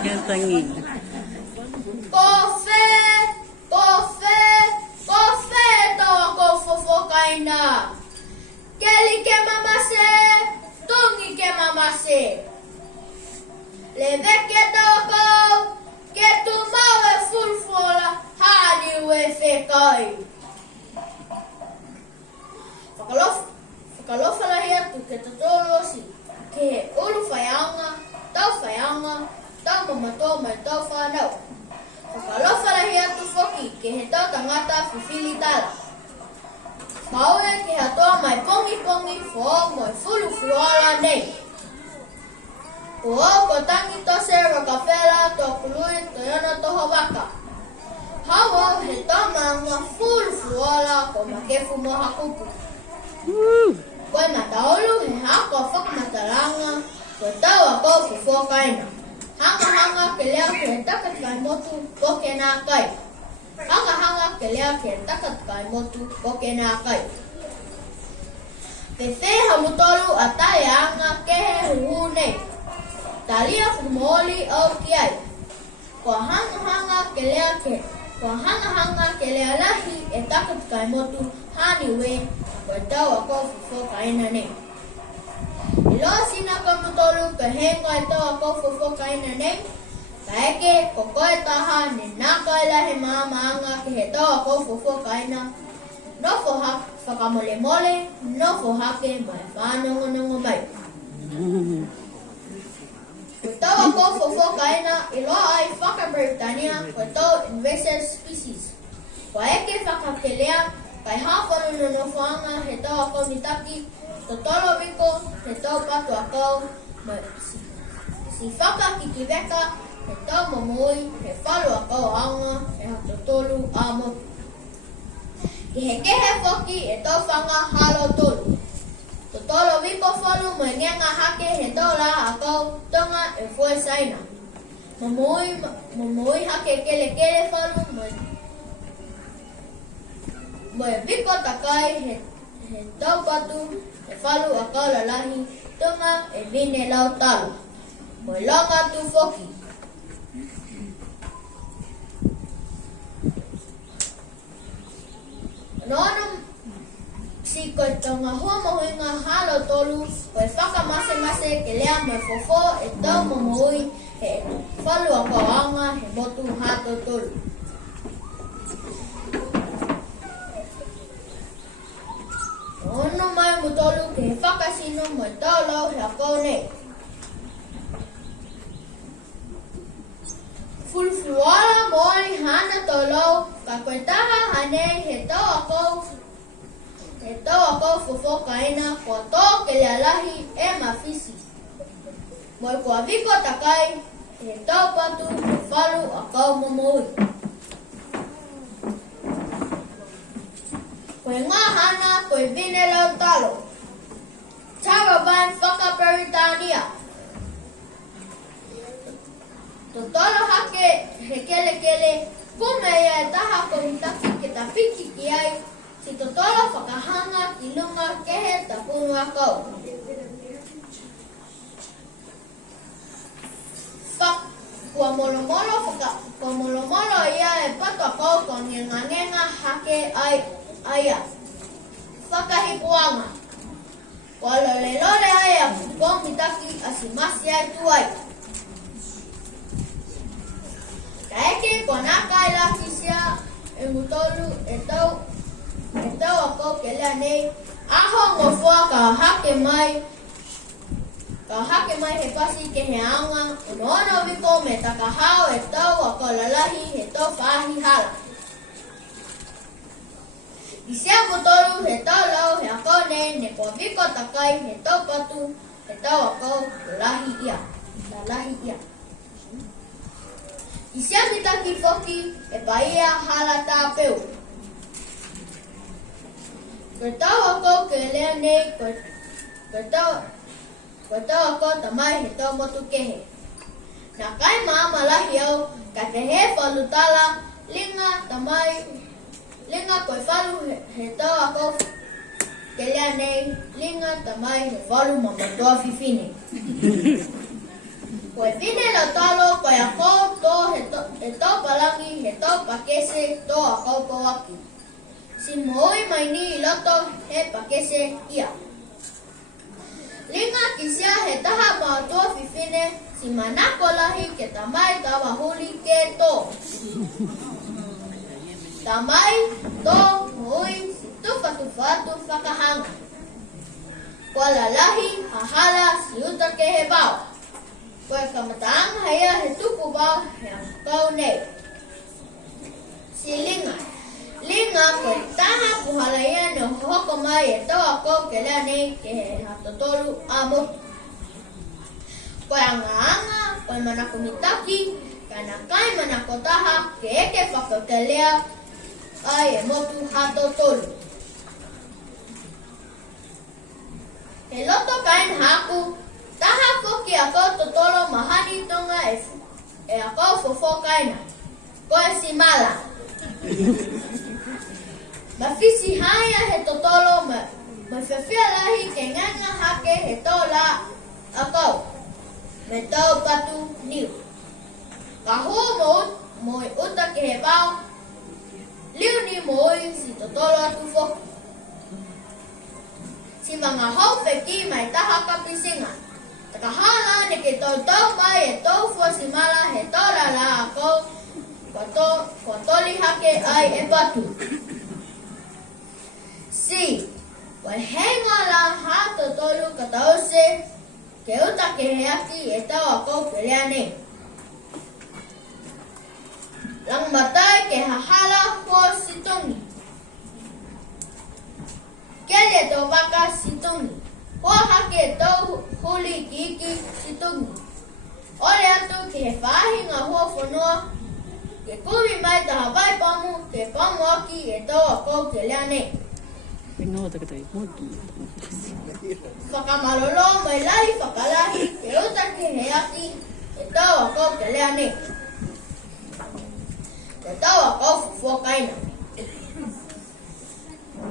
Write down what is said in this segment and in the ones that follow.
Yung tangi. Kofe! Kofe! Kofe! Tawa ko fofokain na. Keli ke mamase, tungi ke mamase. Leve ke tawa ko, ke tumawe fulfola, hani we fekai. Fakalofa lahia tu ke tatolosi, ke ulu fayanga, tau mamato mai tau whanau. Fakalofa lahia tu foki, ke he tau tangata fifili tala. Maue ke hatoa mai pongi fo moi fulu fuala nei. Ko tangi tose rokafela to kului to yono toho waka. Hawa he tamanga fulu fuala ko makefu moha kupu. Koe mataolu he hako fok matalanga ko tawa ko fufo kaina. Hanga ke lea ke takat kai motu koke na kai. Hanga ke lea ke takat kai motu koke na kai. Pefe hamutolu atai anga kehe huhune. Talia fumoli au kiai. Ko hanga ke lea lahi e takat kai motu hani we ko tawa ko fufo kaina ne. Ilo sina kamutolu ke henga e tawa ko fufo kaina ne. Kaeke ko koe taha ne naka lahe maanga ke he tawa ko fufo kaina. Nofo hake whakamole nofo hake mai whanongonongo mai. Ko tawa ko fofo kaina I loa ai whakabritania ko tau invasive species. Ko eke whakakelea kai hawhanu no whanga he tawa ko mitaki to tolo wiko he tau patu akau si whakakikiweka he tau mamoi he whalu akau anga he hato tolu amotu. Ki he kehe foki e tau whanga halo tolu. To tolo wiko whalu mo e ngenga hake he tau la akau tonga e fue saina. Mamoi hake kele whalu mo e wiko takai he tau patu e whalu akau lalahi tonga e vine lau talo. Mo e longa tu foki. Nono si koe tonga hua mohuinga halo tolu koe whakamase ke lea me fofo e tau momohui he whalu a kawanga he motu hato tolu. Ono mai mo tolu ke he whakasino mo e tau lau he akau nei. Fulfuala moi hana tolo ka koe taha hane he tau akau fofo kaina ko tō ke lea lahi e mawhisi. Moi kua wiko takai he tau patu he whalu akau momoui. Koe ngā hana koe vine lau talo. Taravan whakaperitania. To tolo hake he kele kume ia e taha ko mitaki ke ta whiki ki ai si to tolo whakahanga ki lunga kehe ta punu akau. Kua molomolo ia e pato akau ko ngenga hake aia. Whakahipuanga. Kua lole ai a kukong mitaki asimasi ai tuai. Kaeke kua nakai la kisia e mutolu e tau akau ke lea nei. Aho ngofua ka hake mai he pasi ke he anga. Unono wiko me takahao e tau akau lalahi he tau whahi hala. Isia mutolu he tau lau he akau nei ne kua wiko takai he tau patu he tau akau lalahi ia. Isia mitaki foki e paia hala tāpeu. Koe tau akau ke lea nei, koe tau akau tamai he tau motu kehe. Nā kai maama lahi au, ka te he whalu tala, linga koe whalu he tau akau ke lea nei, linga tamai he whalu mamatua whiwhine. Koe whine lau talo, Koe ako to palangi he to pakese to ako pawaki. Si moi mai ni loto he pakese ia. Linga kisia he taha pātua whiwhine si manako lahi ke tamai tawa huli ke to. Tamai to hui si tufatu whakahanga. Kuala lahi hahala si uta ke he bau. Koe kamataanga haia he tupu bau he kau nei. Si linga. Linga koe taha puhala ia no hoko mai e toa kou ke lea nei ke he hatotolu a motu. Koe anga, koe manako mitaki, kana kai manako taha ke eke whakakelea ai e motu hatotolu. He loto kain haku, taha foki a kou totolo mahani tonga e a kou fofo kaina. Koe si mala. Mawhisi haia he totolo ma whiwhia lahi ke nganga hake he tola a kou. Me tau patu niu. Ka hua moi uta ke he pao. Liu ni moi si totolo atu foku. Si mga hau wheki mai taha kapisinga. Taka hala ne ke tau mai e tau fua si mala he tola la a kou. Kwa toli hake ai e patu. Si, wai henga la hato tolu ka tause ke uta ke he aki e tau a kou ke lea nei. Lang matai ke hahala hua sitongi. Kele tau waka sitongi. Hua hake tau huli ki iki sitongi. Ole atu ke he whahinga hua whanua. Ke kumi mai taha vai pamu ke pamu aki e tau a kou ke lea nei. Whakamalolo mai lahi whakalahi ke uta ke he aki e tau a kou ke lea nei. Ke tau a kou fufua kaina.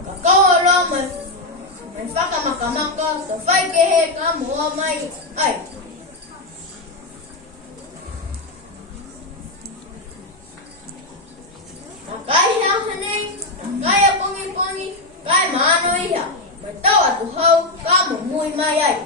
Ka kou aloa mai whakamakamaka ka whai ke he ka mua mai ai. Ka kai haha nei, ka kai a pongi, kai maano iha. Mai tau atu hau, ka mumui mai ai.